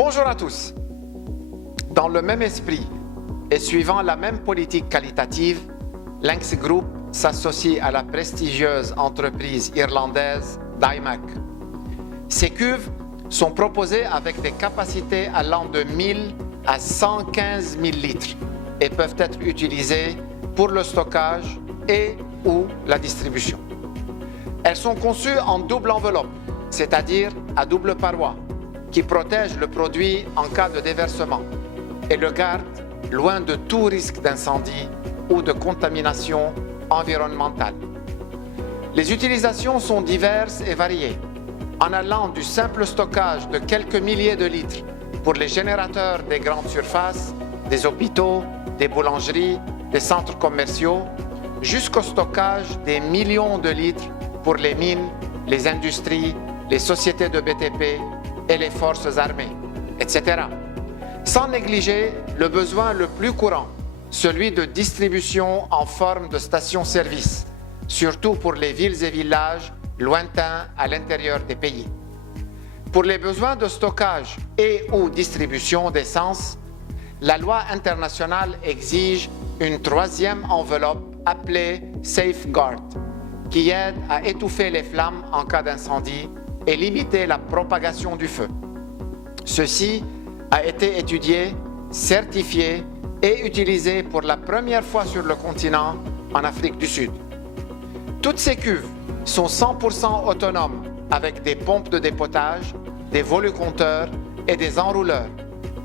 Bonjour à tous. Dans le même esprit et suivant la même politique qualitative, Lynx Group s'associe à la prestigieuse entreprise irlandaise Dymac. Ces cuves sont proposées avec des capacités allant de 1000 à 115 000 litres et peuvent être utilisées pour le stockage et ou la distribution. Elles sont conçues en double enveloppe, c'est-à-dire à double paroi, qui protège le produit en cas de déversement et le garde loin de tout risque d'incendie ou de contamination environnementale. Les utilisations sont diverses et variées, en allant du simple stockage de quelques milliers de litres pour les générateurs des grandes surfaces, des hôpitaux, des boulangeries, des centres commerciaux, jusqu'au stockage des millions de litres pour les mines, les industries, les sociétés de BTP et les forces armées, etc. Sans négliger le besoin le plus courant, celui de distribution en forme de stations-service, surtout pour les villes et villages lointains à l'intérieur des pays. Pour les besoins de stockage et ou distribution d'essence, la loi internationale exige une troisième enveloppe appelée Safeguard, qui aide à étouffer les flammes en cas d'incendie et limiter la propagation du feu. Ceci a été étudié, certifié et utilisé pour la première fois sur le continent en Afrique du Sud. Toutes ces cuves sont 100% autonomes avec des pompes de dépotage, des volucompteurs et des enrouleurs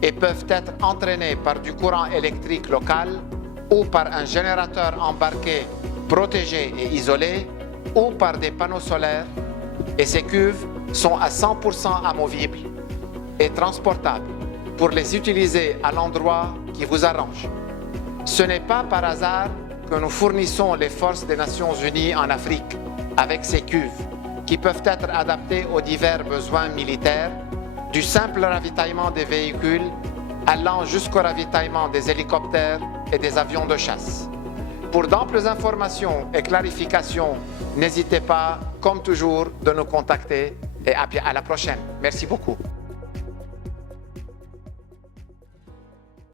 et peuvent être entraînées par du courant électrique local ou par un générateur embarqué protégé et isolé ou par des panneaux solaires, et ces cuves sont à 100% amovibles et transportables pour les utiliser à l'endroit qui vous arrange. Ce n'est pas par hasard que nous fournissons les forces des Nations Unies en Afrique avec ces cuves qui peuvent être adaptées aux divers besoins militaires, du simple ravitaillement des véhicules allant jusqu'au ravitaillement des hélicoptères et des avions de chasse. Pour d'amples informations et clarifications, n'hésitez pas, comme toujours, de nous contacter et à la prochaine. Merci beaucoup.